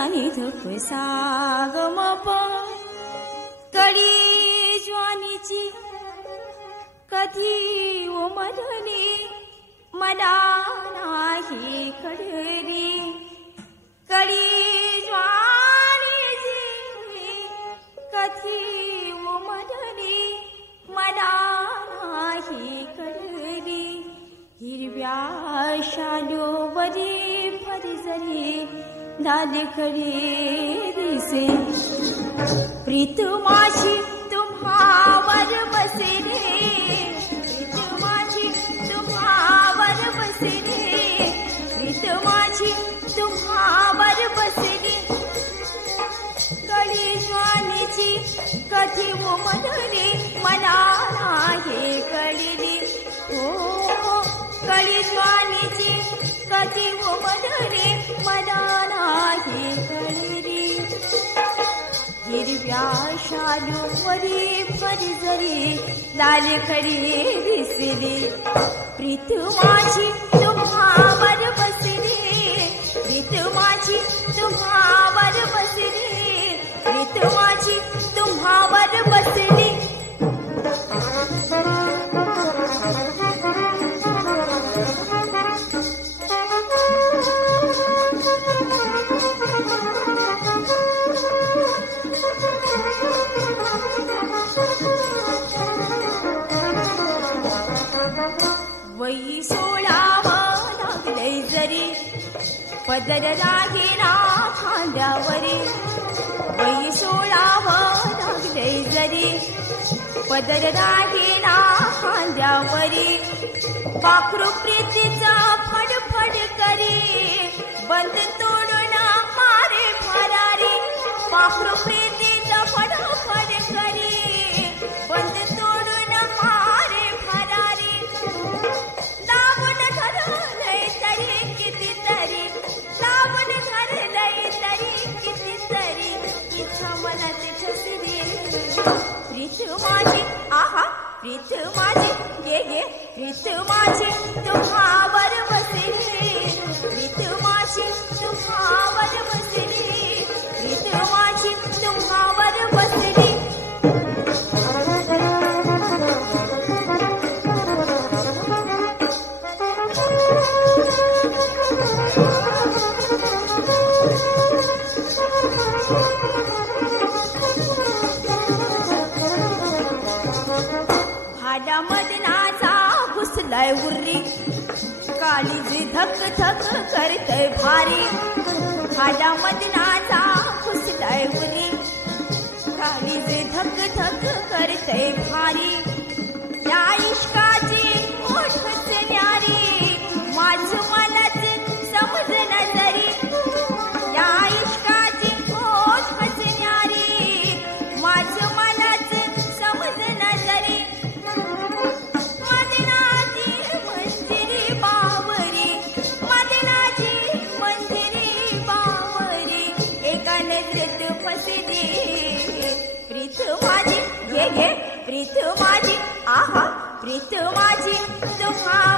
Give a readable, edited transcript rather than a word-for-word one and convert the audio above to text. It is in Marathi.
सानी धप सा ग म प कडी ज्वानीची कधी उमलली मला नाही कळली कडी ज्वानीची कधी उमलली मला नाही कळली हिरव्या शालूवरी फरजरी दालखडी दिसे प्रीत माझी तुम्हावर बसले प्रीत माझी तुम्हावर बसले प्रीत माझी तुम्हावर बसली कडी ज्वानीची कधी उमलली मला नाही कळली हो कडी ज्वानीची कधी उमलली मला नाही कळली हिरव्या शालूवरी फरजरी दालखडी दिसली प्रीत माझी तुम्हावर बसली प्रीत माझी तुम्हावर बसली प्रीत माझी तुम्हावर बसली वही सोळावं लागलंय जरी पदर लागेना खांद्यावरी वही सोळावं लागलंय जरी पदर लागेना खांद्यावरी पाखरू प्रीतीचा फडफड करी बंद तोडून मारे फरारी पाखरू प्रीतीचा फडफड करी बंद तोडून मारे फरारी लावून धरलंय तरी कितीतरी लावून धरलंय तरी कितीतरी इच्छा मनात ठसली प्रीत माझी आहा प्रीत माझी ये प्रीत माझी तुम्हावर बसली प्रीत माझी तुम्हावर बसली प्रीत माझी तुम्हावर बसली मदनाचा घुसलाय उर्री काळीजी धक धक करतय भारी खाडा मदनाचा घुसलाय उर्री काळीजी धक धक करतय भारी या इश्काची ओठच न्यारी माझ मलाच समजन जरी या इश्काची ओठच न्यारी माझ मलाच समजन जरी प्रीत माझी ये प्रीत माझी आहा प्रीत माझी तुम्हा